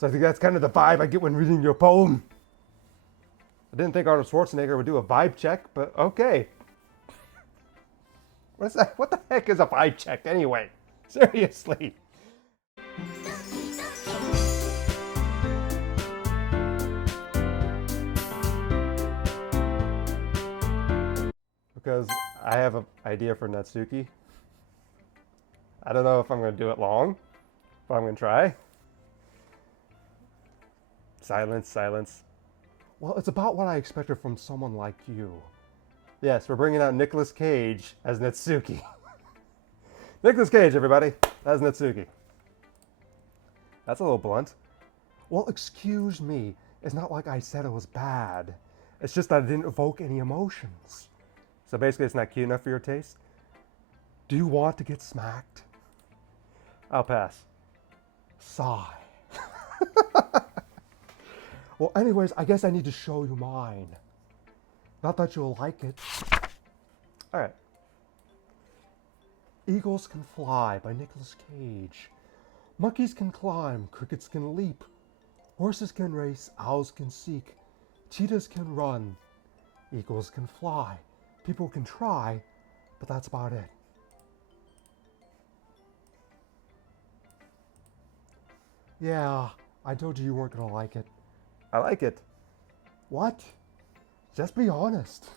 So I think that's kind of the vibe I get when reading your poem. I didn't think Arnold Schwarzenegger would do a vibe check, but okay. What's that? What the heck is a vibe check anyway? Seriously. Because I have an idea for Natsuki. I don't know if I'm going to do it long, but I'm going to try. Silence, silence. Well, it's about what I expected from someone like you. Yes, we're bringing out Nicolas Cage as Natsuki. Nicolas Cage, everybody. That's Natsuki. That's a little blunt. Well, excuse me. It's not like I said it was bad. It's just that it didn't evoke any emotions. So basically, it's not cute enough for your taste? Do you want to get smacked? I'll pass. Sigh. Well, anyways, I guess I need to show you mine. Not that you'll like it. All right. Eagles Can Fly by Nicolas Cage. Monkeys can climb, crickets can leap. Horses can race, owls can seek. Cheetahs can run. Eagles can fly. People can try, but that's about it. Yeah, I told you weren't gonna like it. I like it. What? Just be honest.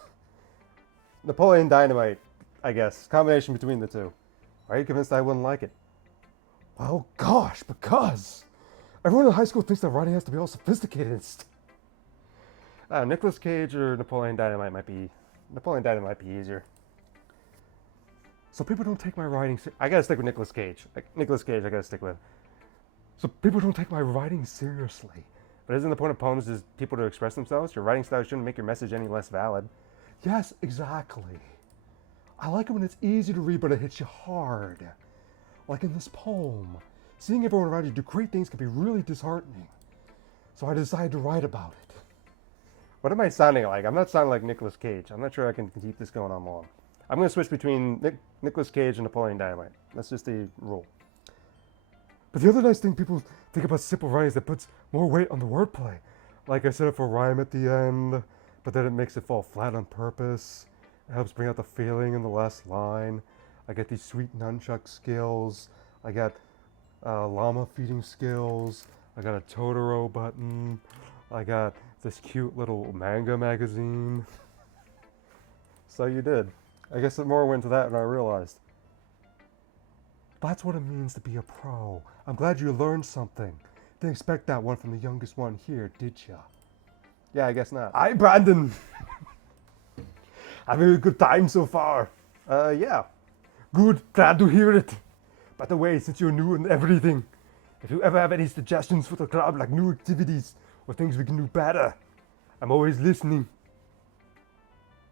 Napoleon Dynamite, I guess. Combination between the two. Are you convinced I wouldn't like it? Well, gosh, because everyone in high school thinks that writing has to be all sophisticated and Nicolas Cage or Napoleon Dynamite might be easier. So people don't take my writing. I gotta stick with Nicolas Cage. Nicolas Cage, I gotta stick with. So people don't take my writing seriously. But isn't the point of poems is people to express themselves? Your writing style shouldn't make your message any less valid. Yes, exactly. I like it when it's easy to read, but it hits you hard. Like in this poem. Seeing everyone around you do great things can be really disheartening. So I decided to write about it. What am I sounding like? I'm not sounding like Nicolas Cage. I'm not sure I can keep this going on long. I'm going to switch between Nicolas Cage and Napoleon Dynamite. That's just the rule. But the other nice thing people think about simple writing is that it puts more weight on the wordplay. Like I set up a rhyme at the end, but then it makes it fall flat on purpose. It helps bring out the feeling in the last line. I get these sweet nunchuck skills. I got llama feeding skills. I got a Totoro button. I got this cute little manga magazine. So you did. I guess more went to that than I realized. That's what it means to be a pro. I'm glad you learned something. Didn't expect that one from the youngest one here, did ya? Yeah, I guess not. Hi, Brandon. Having a good time so far? Yeah. Good, glad to hear it. By the way, since you're new and everything, if you ever have any suggestions for the club, like new activities or things we can do better, I'm always listening.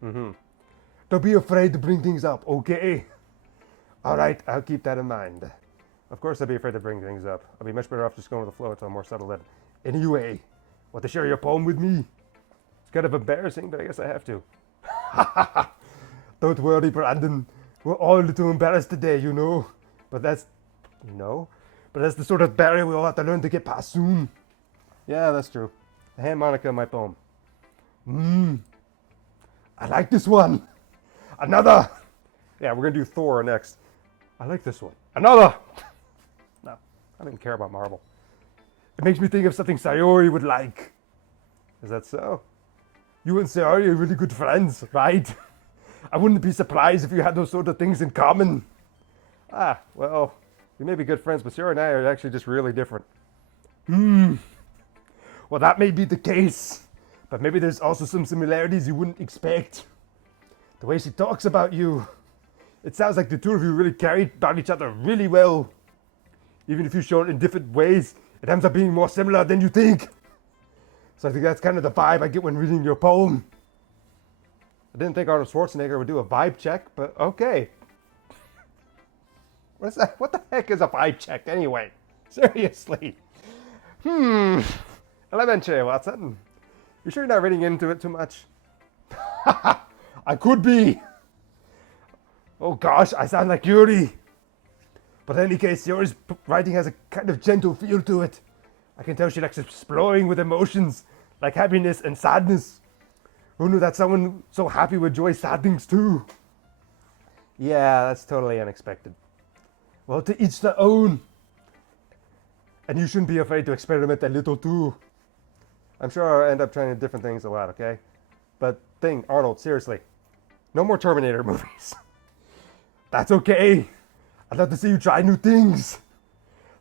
Don't be afraid to bring things up, okay? Alright, I'll keep that in mind. Of course I'd be afraid to bring things up. I'd be much better off just going with the flow until I'm more settled in. Anyway, want to share your poem with me? It's kind of embarrassing, but I guess I have to. Don't worry, Brandon. We're all a little embarrassed today, you know. But that's the sort of barrier we all have to learn to get past soon. Yeah, that's true. The hand harmonica in my poem. I like this one. Another. Yeah, we're gonna do Thor next. I like this one. Another. No, I don't care about Marvel. It makes me think of something Sayori would like. Is that so? You and Sayori are really good friends, right? I wouldn't be surprised if you had those sort of things in common. Well, we may be good friends, but Sayori and I are actually just really different. Well, that may be the case, but maybe there's also some similarities you wouldn't expect. The way she talks about you, it sounds like the two of you really carried about each other really well. Even if you show it in different ways, it ends up being more similar than you think. So I think that's kind of the vibe I get when reading your poem. I didn't think Arnold Schwarzenegger would do a vibe check, but okay. What's that? What the heck is a vibe check anyway? Seriously. Elementary, Watson. You sure you're not reading into it too much? I could be. Oh gosh, I sound like Yuri. But in any case, Yuri's writing has a kind of gentle feel to it. I can tell she likes exploring with emotions like happiness and sadness. Who knew that someone so happy would enjoy sad things too? Yeah, that's totally unexpected. Well, to each their own. And you shouldn't be afraid to experiment a little too. I'm sure I'll end up trying different things a lot, okay? But Arnold, seriously. No more Terminator movies. That's okay. I'd love to see you try new things.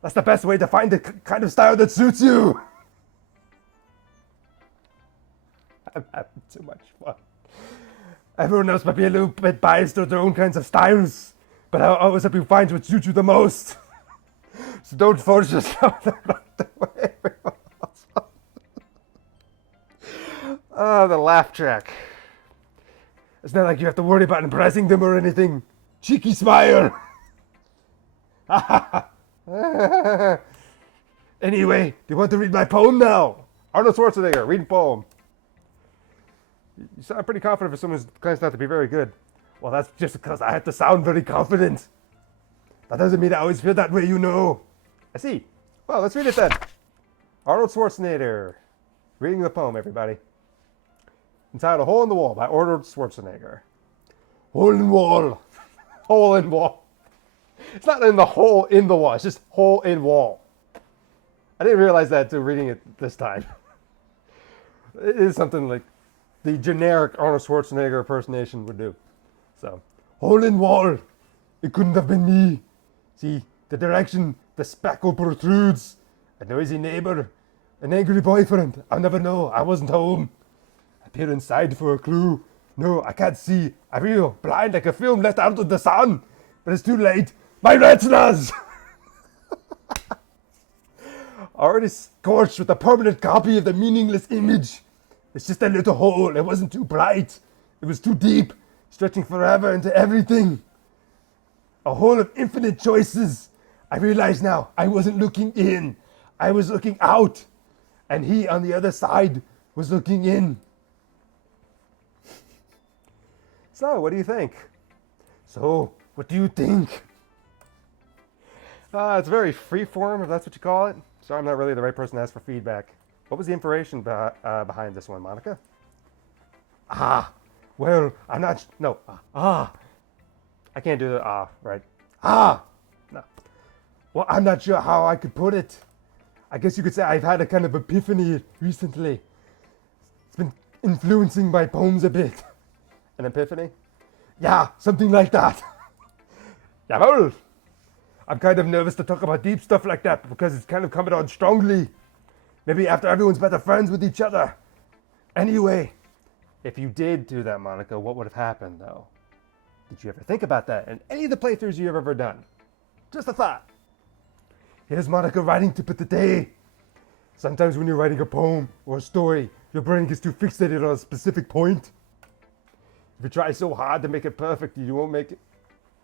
That's the best way to find the kind of style that suits you. I'm having too much fun. Everyone else might be a little bit biased to their own kinds of styles, but I always hope you find what suits you the most. So don't force yourself to like the way everyone else. Oh, the laugh track. It's not like you have to worry about impressing them or anything. Cheeky smile. Anyway, do you want to read my poem now? Arnold Schwarzenegger, reading poem. You sound pretty confident for someone who claims not to be very good. Well, that's just because I have to sound very confident. That doesn't mean I always feel that way, you know. I see. Well, let's read it then. Arnold Schwarzenegger, reading the poem, everybody. Entitled Hole in the Wall by Arnold Schwarzenegger. Hole in wall. Hole in wall. It's not in the hole in the wall, it's just hole in wall. I didn't realize that until reading it this time. It is something like the generic Arnold Schwarzenegger impersonation would do. So, hole in wall. It couldn't have been me. See, the direction the spackle protrudes. A noisy neighbor. An angry boyfriend. I'll never know. I wasn't home. I peer inside for a clue. No, I can't see. I feel blind like a film let out of the sun. But it's too late. My retinas! Already scorched with a permanent copy of the meaningless image. It's just a little hole. It wasn't too bright. It was too deep, stretching forever into everything. A hole of infinite choices. I realize now I wasn't looking in. I was looking out. And he on the other side was looking in. So, what do you think? So, what do you think? It's very free form, if that's what you call it. So I'm not really the right person to ask for feedback. What was the inspiration behind this one, Monica? Well, I'm not... No. I can't do the right. No. Well, I'm not sure how I could put it. I guess you could say I've had a kind of epiphany recently. It's been influencing my poems a bit. An epiphany? Yeah, something like that. Jawohl. I'm kind of nervous to talk about deep stuff like that because it's kind of coming on strongly. Maybe after everyone's better friends with each other. Anyway, if you did do that, Monica, what would have happened, though? Did you ever think about that in any of the playthroughs you've ever done? Just a thought. Here's Monica writing tip of the day. Sometimes when you're writing a poem or a story, your brain gets too fixated on a specific point. If you try so hard to make it perfect, you won't make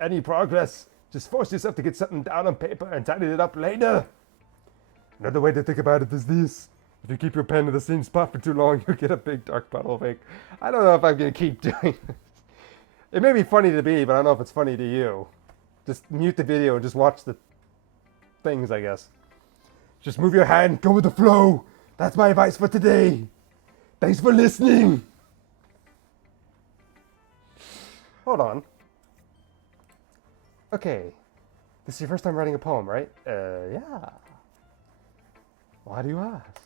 any progress. Just force yourself to get something down on paper and tidy it up later. Another way to think about it is this. If you keep your pen in the same spot for too long, you'll get a big dark puddle of ink. I don't know if I'm going to keep doing this. It may be funny to me, but I don't know if it's funny to you. Just mute the video and just watch the things, I guess. Just move your hand, go with the flow. That's my advice for today. Thanks for listening. Hold on. Okay. This is your first time writing a poem, right? Yeah. Why do you ask?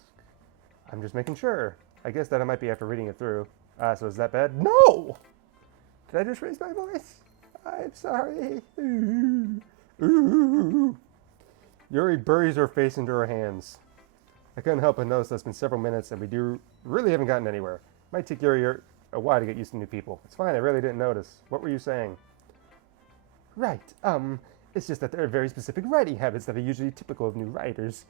I'm just making sure. I guess that I might be after reading it through. So is that bad? No! Did I just raise my voice? I'm sorry. Ooh. Yuri buries her face into her hands. I couldn't help but notice that it's been several minutes and we really haven't gotten anywhere. Might take Yuri a while to get used to new people. It's fine, I really didn't notice. What were you saying? Right, it's just that there are very specific writing habits that are usually typical of new writers.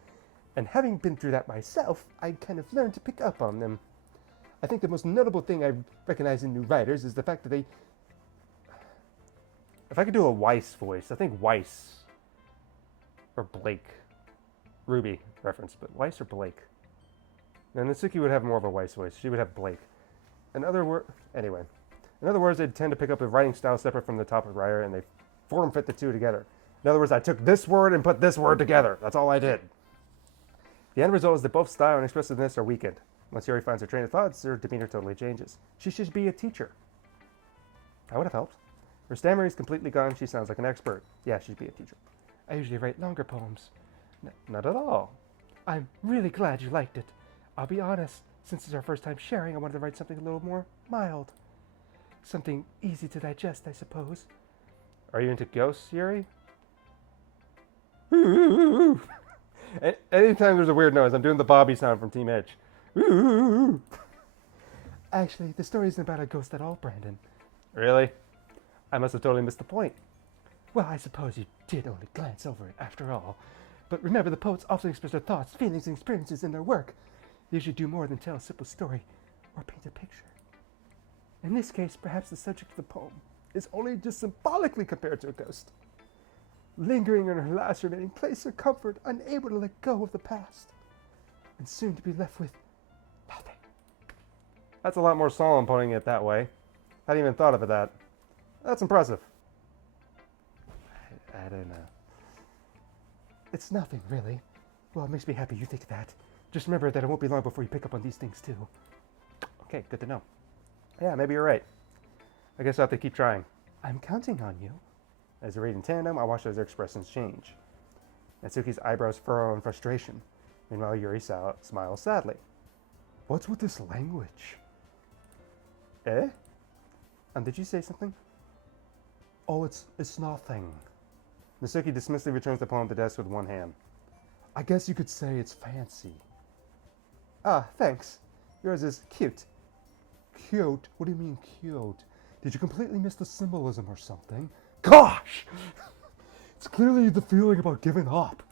And having been through that myself, I kind of learned to pick up on them. I think the most notable thing I recognize in new writers is the fact that they... If I could do a Weiss voice, I think Weiss. Or Blake. Ruby reference, but Weiss or Blake? And Natsuki would have more of a Weiss voice. She would have Blake. In other words, they tend to pick up a writing style separate from the top of writer, and they form-fit the two together. In other words, I took this word and put this word together. That's all I did. The end result is that both style and expressiveness are weakened. Once Yuri finds her train of thoughts, her demeanor totally changes. She should be a teacher. That would have helped. Her stammer is completely gone. She sounds like an expert. Yeah, she'd be a teacher. I usually write longer poems. Not at all. I'm really glad you liked it. I'll be honest, since it's our first time sharing, I wanted to write something a little more mild. Something easy to digest, I suppose. Are you into ghosts, Yuri? Anytime there's a weird noise, I'm doing the Bobby sound from Team Edge. Actually, the story isn't about a ghost at all, Brandon. Really? I must have totally missed the point. Well, I suppose you did only glance over it, after all. But remember, the poets often express their thoughts, feelings, and experiences in their work. They usually do more than tell a simple story or paint a picture. In this case, perhaps the subject of the poem is only just symbolically compared to a ghost, lingering in her last remaining place of comfort, unable to let go of the past, and soon to be left with nothing. That's a lot more solemn putting it that way. I hadn't even thought of it that. That's impressive. I don't know. It's nothing, really. Well, it makes me happy you think that. Just remember that it won't be long before you pick up on these things, too. Okay, good to know. Yeah, maybe you're right. I guess I'll have to keep trying. I'm counting on you. As we read in tandem, I watch as their expressions change. Natsuki's eyebrows furrow in frustration. Meanwhile, Yuri smiles sadly. What's with this language? Eh? Did you say something? Oh, it's nothing. Natsuki dismissively returns the poem to the desk with one hand. I guess you could say it's fancy. Ah, thanks. Yours is cute. Cute? What do you mean cute? Did you completely miss the symbolism or something? Gosh! It's clearly the feeling about giving up.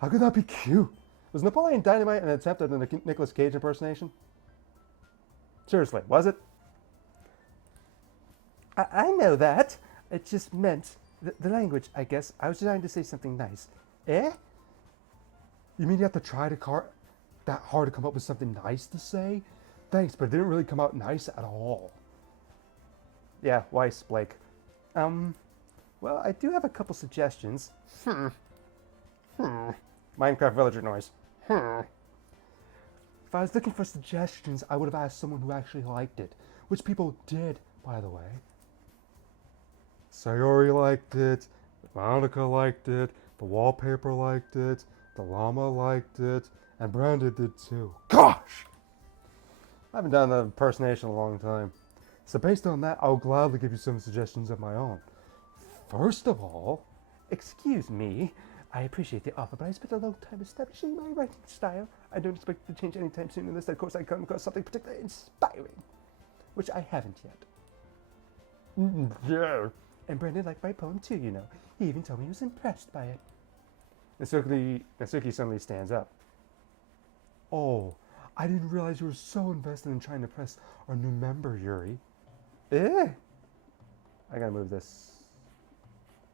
How could that be cute? Was Napoleon Dynamite an attempt at a Nicolas Cage impersonation? Seriously, was it? I know that. It just meant the language, I guess. I was trying to say something nice. Eh? You mean you have to try that hard to come up with something nice to say? Thanks, but it didn't really come out nice at all. Yeah, Weiss, Blake. Well, I do have a couple suggestions. Minecraft villager noise. If I was looking for suggestions, I would have asked someone who actually liked it. Which people did, by the way. Sayori liked it, Monica liked it, the wallpaper liked it, the llama liked it, and Brandon did too. Gosh! I haven't done an impersonation in a long time. So based on that, I'll gladly give you some suggestions of my own. First of all, excuse me, I appreciate the offer, but I spent a long time establishing my writing style. I don't expect it to change anytime soon unless, of course, I come across something particularly inspiring, which I haven't yet. Yeah. And Brandon liked my poem too, you know. He even told me he was impressed by it. Natsuki suddenly stands up. Oh, I didn't realize you were so invested in trying to impress our new member, Yuri. Eh? I gotta move this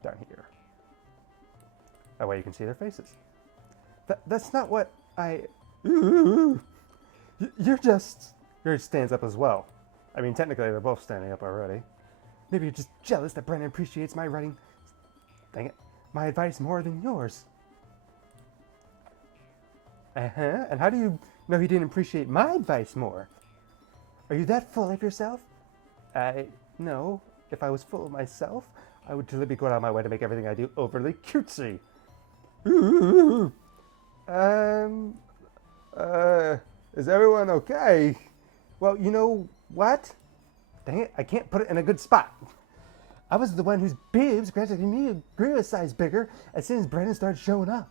down here. That way you can see their faces. That's not what I... You're just... Yuri stands up as well. I mean, technically they're both standing up already. Maybe you're just jealous that Brandon appreciates my writing. Dang it. My advice more than yours. And how do you know he didn't appreciate my advice more? Are you that full of yourself? No. If I was full of myself, I would deliberately go out of my way to make everything I do overly cutesy. Is everyone okay? Well, you know what? Dang it, I can't put it in a good spot. I was the one whose bibs granted me a gorilla size bigger as soon as Brandon started showing up.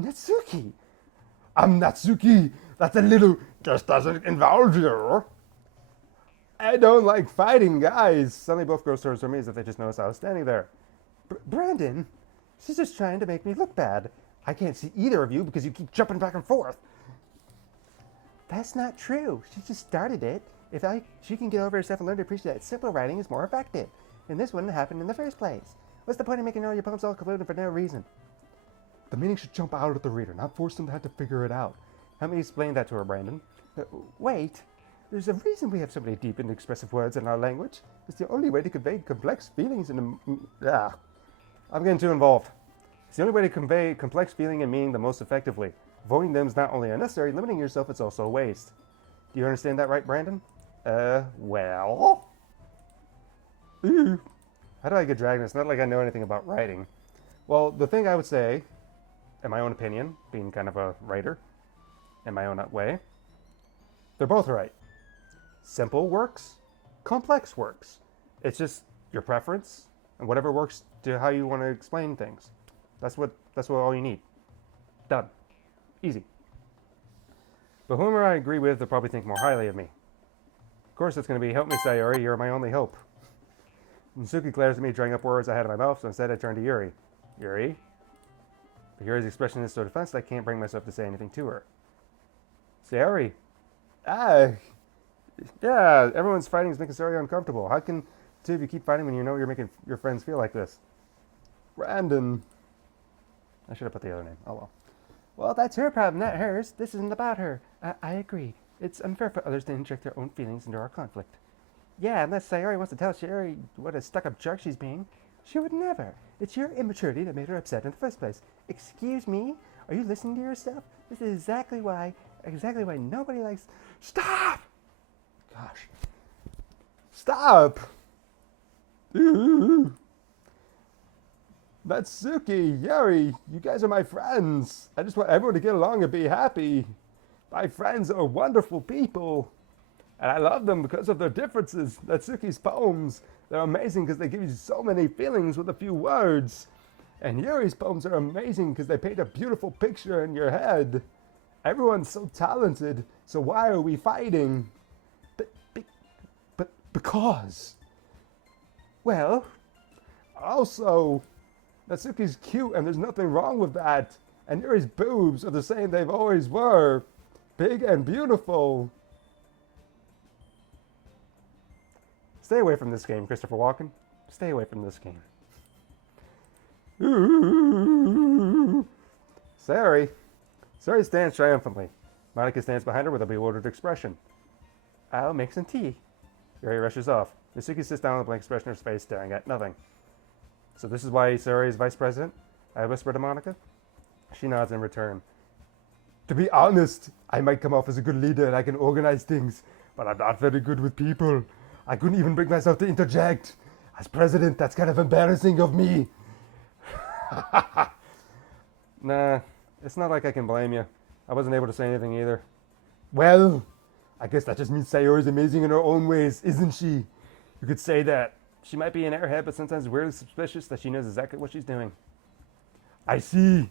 Natsuki! I'm Natsuki! That's a little... just doesn't involve you. I don't like fighting guys. Suddenly both girls turned to me as if they just noticed I was standing there. Brandon, she's just trying to make me look bad. I can't see either of you because you keep jumping back and forth. That's not true. She just started it. She can get over herself and learn to appreciate that simple writing is more effective. And this wouldn't have happened in the first place. What's the point of making all your poems all convoluted for no reason? The meaning should jump out at the reader, not force them to have to figure it out. Help me explain that to her, Brandon. Wait. There's a reason we have so many deep and expressive words in our language. It's the only way to convey complex feelings in a... I'm getting too involved. It's the only way to convey complex feeling and meaning the most effectively. Avoiding them is not only unnecessary, limiting yourself is also a waste. Do you understand that right, Brandon? Well... Ooh. How do I get dragged? It's not like I know anything about writing. Well, the thing I would say, in my own opinion, being kind of a writer, in my own way, they're both right. Simple works, complex works. It's just your preference and whatever works to how you want to explain things. That's what all you need. Done. Easy. But whomever I agree with, they'll probably think more highly of me. Of course, it's going to be, help me, Sayori, you're my only hope. And Suki glares at me, drawing up words I had in my mouth, so instead I turn to Yuri. Yuri? But Yuri's expression is so defensive I can't bring myself to say anything to her. Sayori. Yeah, everyone's fighting is making Sayori uncomfortable. How can two of you keep fighting when you know you're making your friends feel like this? Brandon. I should have put the other name. Oh well. Well, that's her problem, not hers. This isn't about her. I agree. It's unfair for others to inject their own feelings into our conflict. Yeah, unless Sayori wants to tell Sayori what a stuck-up jerk she's being. She would never. It's your immaturity that made her upset in the first place. Excuse me? Are you listening to yourself? This is exactly why nobody likes... Stop! Gosh. Stop! Ooh. Natsuki, Yuri, you guys are my friends. I just want everyone to get along and be happy. My friends are wonderful people. And I love them because of their differences. Natsuki's poems, they're amazing because they give you so many feelings with a few words. And Yuri's poems are amazing because they paint a beautiful picture in your head. Everyone's so talented, so why are we fighting? But because. Well, also, Natsuki's cute and there's nothing wrong with that. And Yuri's boobs are the same they've always were. Big and beautiful. Stay away from this game, Christopher Walken. Stay away from this game. Ooh. Sayori stands triumphantly. Monica stands behind her with a bewildered expression. I'll make some tea. Yuri rushes off. Natsuki sits down with a blank expression on her face, staring at nothing. So this is why Sayori is vice president? I whisper to Monica. She nods in return. To be honest, I might come off as a good leader and I can organize things, but I'm not very good with people. I couldn't even bring myself to interject. As president, that's kind of embarrassing of me. Nah, it's not like I can blame you. I wasn't able to say anything either. Well, I guess that just means Sayori's amazing in her own ways, isn't she? You could say that. She might be an airhead, but sometimes weirdly suspicious that she knows exactly what she's doing. I see.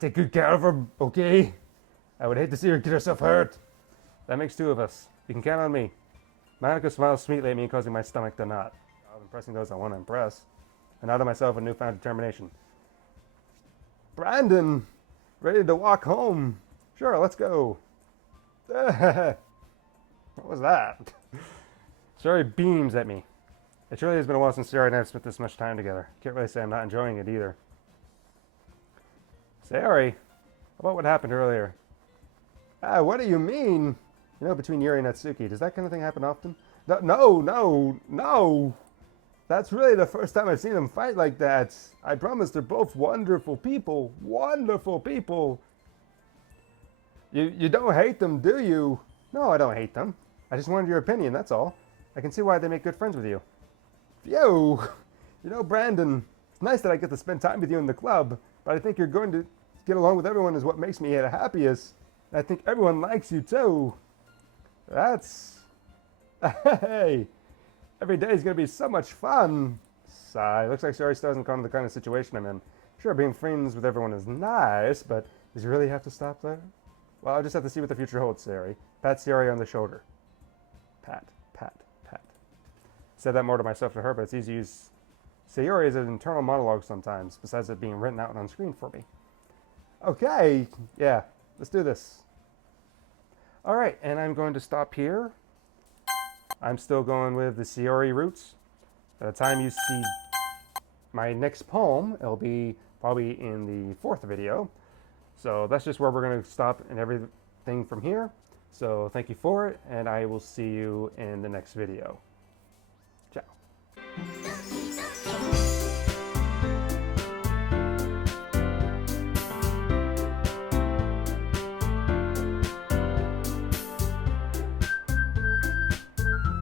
Take good care of her, okay? I would hate to see her get herself hurt. That makes two of us. You can count on me. Monica smiles sweetly at me, causing my stomach to knot. I'm impressing those I want to impress. I nod to myself with newfound determination. Brandon! Ready to walk home? Sure, let's go. What was that? Sayori beams at me. It surely has been a while since Sayori and I have spent this much time together. Can't really say I'm not enjoying it either. Sayori, about what happened earlier? What do you mean? You know, between Yuri and Natsuki, does that kind of thing happen often? No. That's really the first time I've seen them fight like that. I promise they're both wonderful people. Wonderful people. You don't hate them, do you? No, I don't hate them. I just wanted your opinion, that's all. I can see why they make good friends with you. Phew! You know, Brandon, it's nice that I get to spend time with you in the club, but I think you're going to get along with everyone is what makes me the happiest. And I think everyone likes you too. That's... Hey! Every day is going to be so much fun. Sigh. Looks like Sayori still hasn't come to the kind of situation I'm in. Sure, being friends with everyone is nice, but does it really have to stop there? Well, I'll just have to see what the future holds, Sayori. Pat Sayori on the shoulder. Pat. Said that more to myself to her, but it's easy to use Sayori as an internal monologue sometimes, besides it being written out and on screen for me. Okay, yeah, let's do this. Alright, and I'm going to stop here. I'm still going with the Sayori roots. By the time you see my next poem, it'll be probably in the 4th video. So that's just where we're going to stop and everything from here. So thank you for it, and I will see you in the next video.